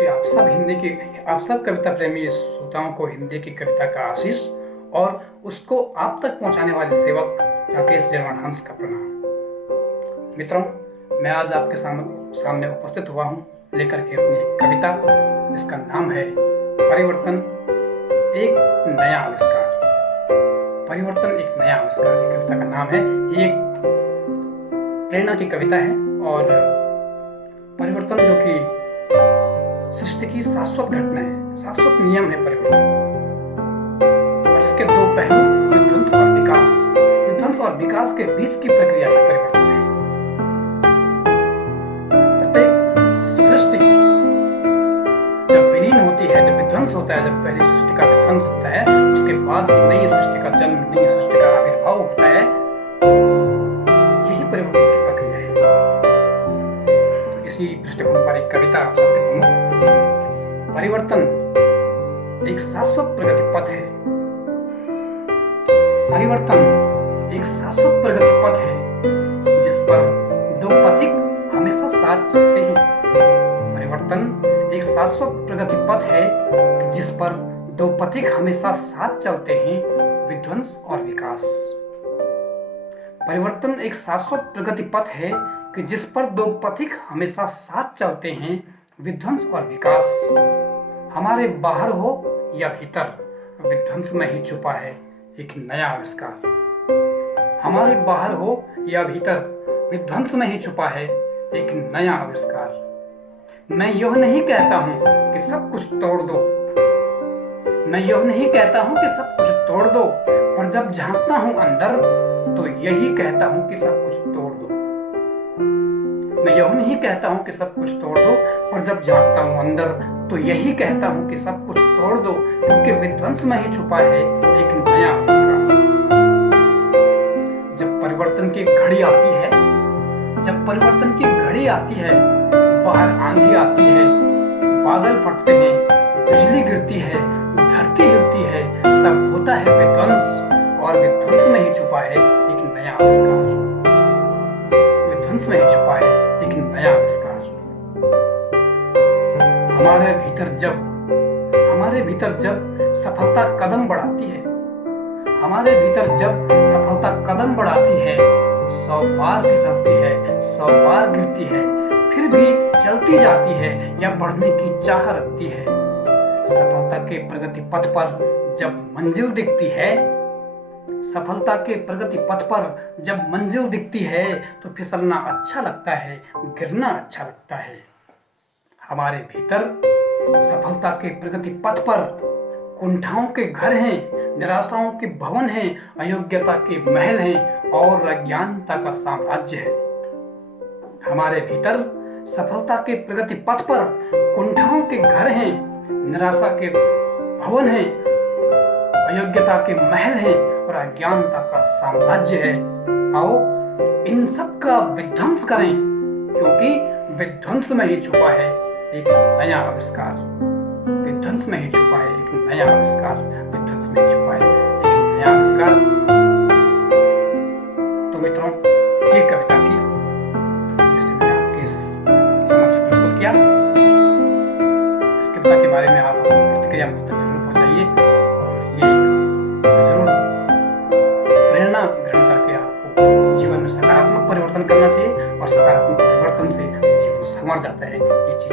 कि आप सब कविता प्रेमी श्रोताओं को हिंदी की कविता का आशीष और उसको आप तक पहुंचाने वाले सेवक राकेश जर्मन हंस का प्रणाम। मित्रों, मैं आज आपके सामने उपस्थित हुआ हूं लेकर के अपनी एक कविता जिसका नाम है परिवर्तन एक नया आविष्कार। परिवर्तन एक नया आविष्कार, ये कविता का नाम है। ये एक प्रेरणा की कविता है और परिवर्तन जो कि सृष्टि की शाश्वत घटना है, शाश्वत नियम है परिवर्तन, और इसके दो पहलू विध्वंस और विकास। विध्वंस और विकास के बीच की प्रक्रिया ही परिवर्तन है। प्रत्येक सृष्टि जब विलीन होती है, जब विध्वंस होता है, जब पहली सृष्टि का विध्वंस होता है, उसके बाद ही नई सृष्टि का जन्म, नई सृष्टि का आविर्भाव होता है। यही परिवर्तन की प्रक्रिया है। तो इसी दृष्टिकोण पर एक कविता आप सबके सम्मुख। परिवर्तन एक शाश्वत प्रगति पथ है। परिवर्तन एक शाश्वत प्रगति पथ है जिस पर दो पथिक हमेशा साथ चलते हैं। परिवर्तन एक शाश्वत प्रगति पथ है जिस पर दो पथिक हमेशा साथ चलते हैं, विध्वंस और विकास। परिवर्तन एक शाश्वत प्रगति पथ है कि जिस पर दो पथिक हमेशा साथ चलते हैं, विध्वंस और विकास। हमारे बाहर हो या भीतर, विध्वंस में ही छुपा है एक नया आविष्कार। हमारे बाहर हो या भीतर, विध्वंस में ही छुपा है एक नया आविष्कार। मैं यह नहीं कहता हूं कि सब कुछ तोड़ दो, मैं यह नहीं कहता हूं कि सब कुछ तोड़ दो, पर जब झांकता हूं अंदर तो यही कहता हूं कि सब कुछ तोड़ दो। मैं यह नहीं कहता हूं कि सब कुछ तोड़ दो, पर जब झांकता हूं अंदर तो यही कहता हूं कि सब कुछ तोड़ दो, क्योंकि विध्वंस में ही छुपा है एक नया आविष्कार। जब परिवर्तन की घड़ी आती है, जब परिवर्तन की घड़ी आती है, बाहर आंधी आती है, बादल फटते हैं, बिजली गिरती है, धरती हिलती है, तब होता है विध्वंस, और विध्वंस में ही छुपा है एक नया आविष्कार। विध्वंस में ही छुपा है एक नया आविष्कार। हमारे भीतर जब सफलता कदम बढ़ाती है, हमारे भीतर जब सफलता कदम बढ़ाती है, 100 बार फिसलती है, 100 बार गिरती है, फिर भी चलती जाती है या बढ़ने की चाह रखती है। सफलता के प्रगति पथ पर जब मंजिल दिखती है, सफलता के प्रगति पथ पर जब मंजिल दिखती है, तो फिसलना अच्छा लगता है, गिरना अच्छा लगता है। हमारे भीतर सफलता के प्रगति पथ पर कुंठाओं के घर हैं, निराशाओं के भवन हैं, अयोग्यता के महल हैं और अज्ञानता का साम्राज्य है। हमारे भीतर सफलता के प्रगति पथ पर कुंठाओं के घर हैं, निराशा के भवन हैं, अयोग्यता के महल हैं और अज्ञानता का साम्राज्य है। आओ इन सब का विध्वंस करें, क्योंकि विध्वंस में ही छुपा है एक नया आविष्कार। विध्वंस में ही छुपा है एक नया आविष्कार। विध्वंस में ही छुपा है एक नया आविष्कार। तो मित्रों, ये कविता थी जिसे मैंने आपके समक्ष प्रस्तुत किया। इस कविता के बारे में आप अपनी प्रतिक्रिया मुझ तक जरूर पहुंचाइए और ये इससे जरूर प्रेरणा ग्रहण करके आपको जीवन में सकारात्मक परिवर्तन करना चाहिए, और सकारात्मक परिवर्तन से जीवन संवर जाता है। ये चीज